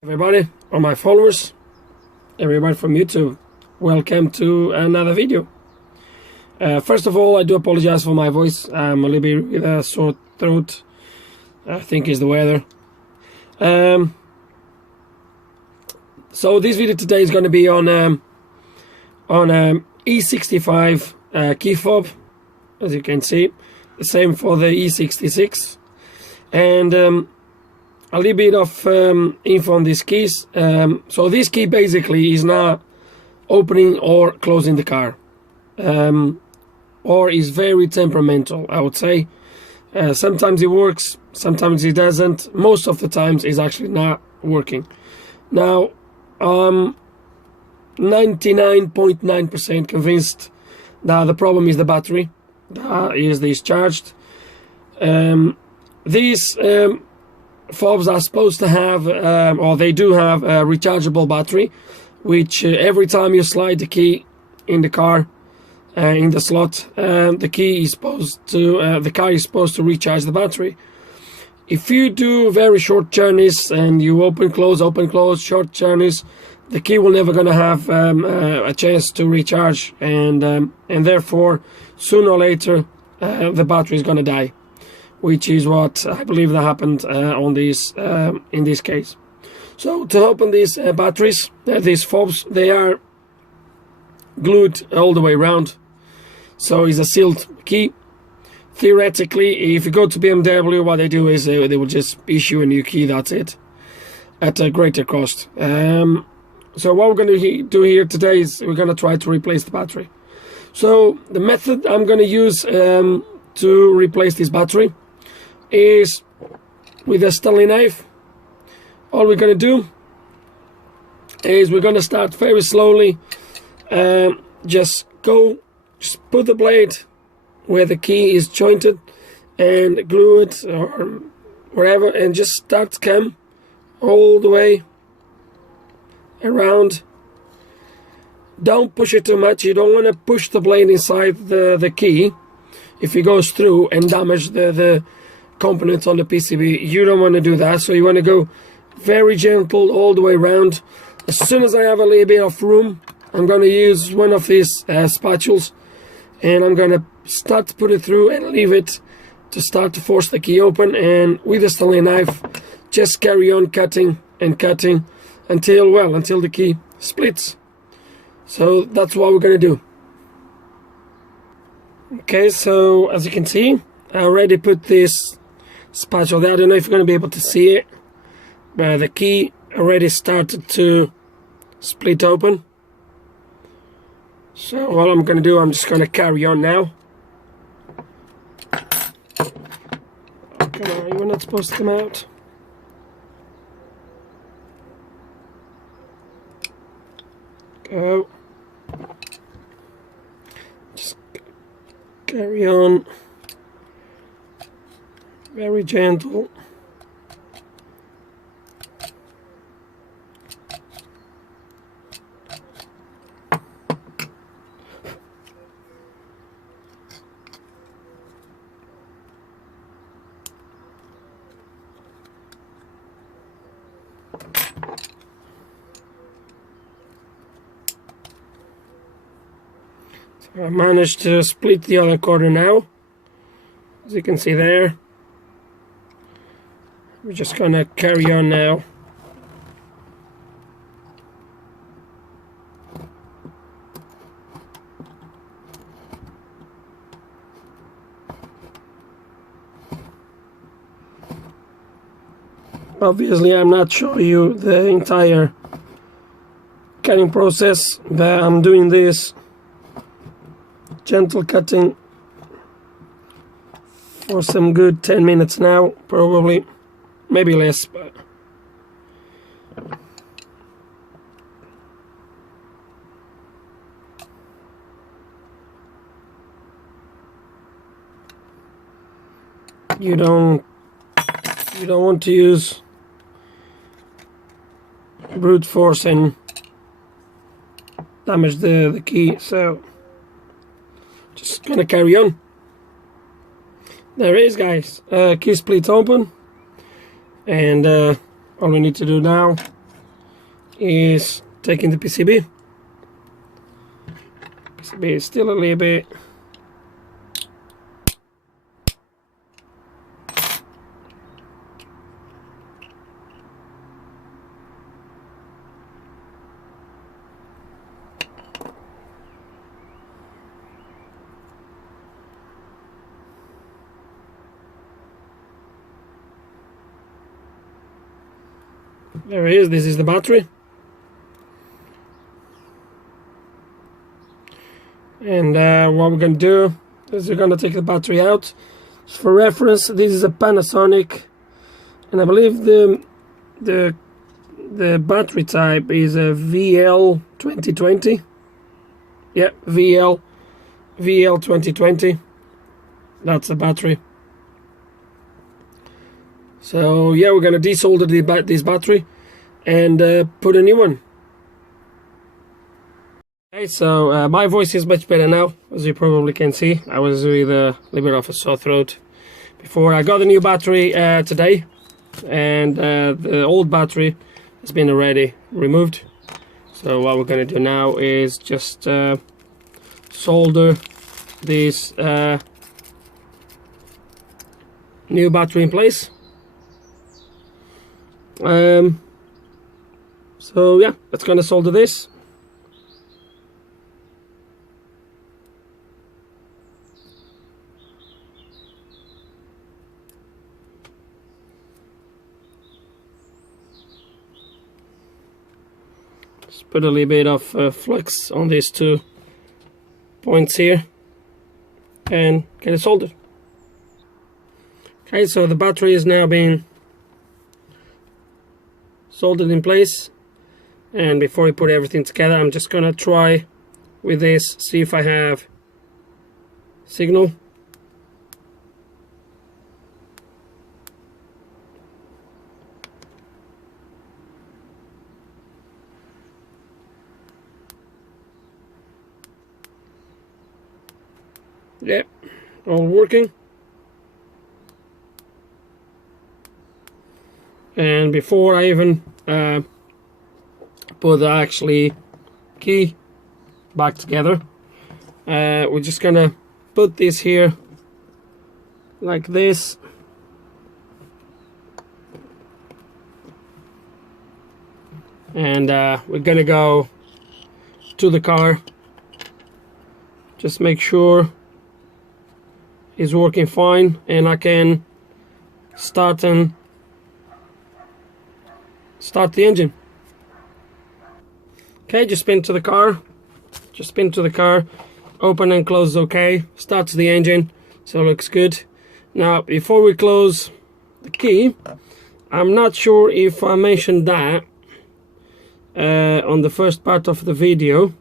Everybody, all my followers, everybody from YouTube, welcome to another video. First of all, I do apologize for my voice. I'm a little bit with a sore throat. I think it's the weather. So this video today is going to be on E65 key fob, as you can see. The same for the E66, and a little bit of info on these keys. So this key basically is not opening or closing the car, or is very temperamental, I would say. Sometimes it works, sometimes it doesn't. Most of the times it's actually not working. Now, 99.9% convinced that the problem is the battery that is discharged. These fobs are supposed to have, or they do have, a rechargeable battery, which every time you slide the key in the car, in the slot, the car is supposed to recharge the battery. If you do very short journeys and you open close short journeys, the key will never gonna have a chance to recharge, and therefore sooner or later the battery is gonna die, which is what I believe that happened on this in this case. So to open these batteries, these fobs, they are glued all the way around, so it's a sealed key. Theoretically, if you go to BMW, what they do is they will just issue a new key, that's it, at a greater cost. So what we're going to do here today is we're going to try to replace the battery. So the method I'm going to use to replace this battery is with a Stanley knife. All we're going to do is we're going to start very slowly. Just put the blade where the key is jointed and glue it or wherever, and just start to come all the way around. Don't push it too much. You don't want to push the blade inside the key. If it goes through and damage the components on the PCB, you don't want to do that. So you want to go very gentle all the way around. As soon as I have a little bit of room, I'm going to use one of these spatulas, and I'm going to start to put it through and leave it to start to force the key open. And with the Stanley knife, just carry on cutting and cutting until the key splits. So that's what we're going to do. Okay, so as you can see, I already put this spatula there. I don't know if you're going to be able to see it, but the key already started to split open. So what I'm going to do, I'm just going to carry on now. Oh, come on, you're not supposed to come out. Go. Just carry on. Very gentle. I managed to split the other corner now, as you can see there. We're just gonna carry on now. Obviously I'm not showing you the entire cutting process, but I'm doing this gentle cutting for some good 10 minutes now, probably, maybe less, but you don't want to use brute force and damage the key, so just gonna carry on. There it is, guys. Key split open, and all we need to do now is taking the PCB. PCB is still a little bit there it is. This is the battery. And what we're going to do is we're going to take the battery out. Just for reference, this is a Panasonic, and I believe the battery type is a VL 2020. Yeah, VL 2020. That's the battery. So yeah, we're going to desolder this battery and put a new one. Okay, so my voice is much better now, as you probably can see. I was with a little bit of a sore throat before. I got the new battery today, and the old battery has been already removed. So what we're going to do now is just solder this new battery in place. So yeah, let's gonna solder this. Just put a little bit of flux on these 2 points here and get it soldered. Okay, so the battery is now being soldered in place, and before we put everything together, I'm just gonna try with this, see if I have signal. Yeah, all working. And before I even put the actually key back together, we're just gonna put this here like this, and we're gonna go to the car, just make sure it's working fine, and I can start the engine. Okay, just spin to the car, open and close okay, starts the engine, so it looks good. Now before we close the key, I'm not sure if I mentioned that on the first part of the video.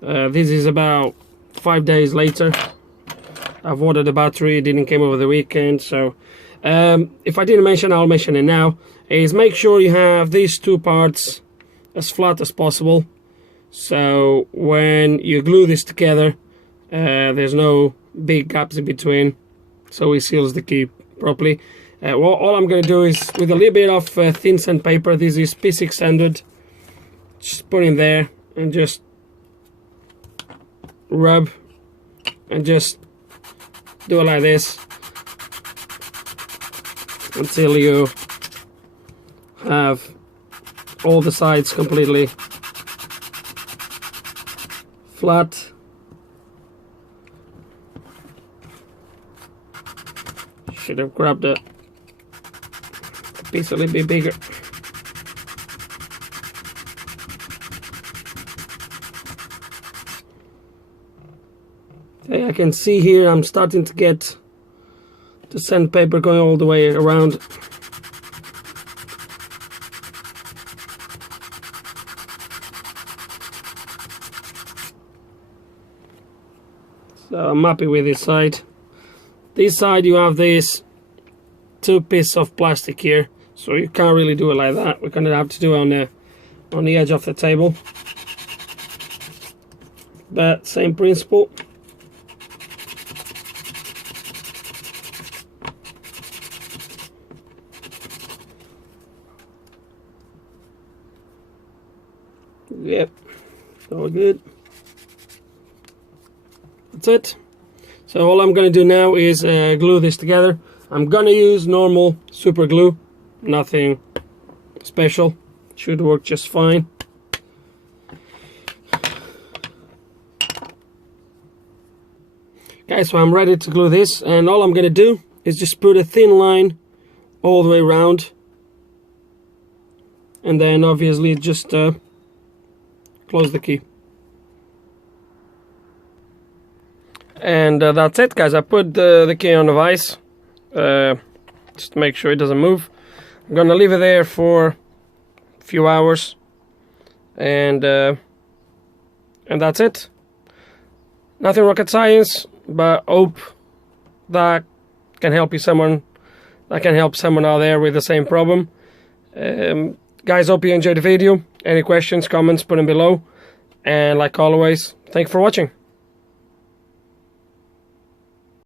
This is about 5 days later. I've ordered the battery, it didn't come over the weekend, so if I didn't mention, I'll mention it now, is make sure you have these 2 parts as flat as possible, so when you glue this together there's no big gaps in between, so it seals the key properly. Well, all I'm going to do is with a little bit of thin sandpaper, this is P600, just put in there and just rub and just do it like this until you have all the sides completely flat. Should have grabbed a piece a little bit bigger. Okay, I can see here I'm starting to get the sandpaper going all the way around. So I'm happy with this side. This side you have these 2 pieces of plastic here, so you can't really do it like that. We're gonna have to do it on the edge of the table. But same principle. Yep, all good. That's it. So all I'm gonna do now is glue this together. I'm gonna use normal super glue, nothing special. Should work just fine. Okay, so I'm ready to glue this, and all I'm gonna do is just put a thin line all the way around, and then obviously just close the key. And that's it, guys. I put the key on the vise just to make sure it doesn't move. I'm gonna leave it there for a few hours, and that's it. Nothing rocket science, but hope that can help someone out there with the same problem. Guys, hope you enjoyed the video. Any questions, comments, put them below. And like always, thank you for watching.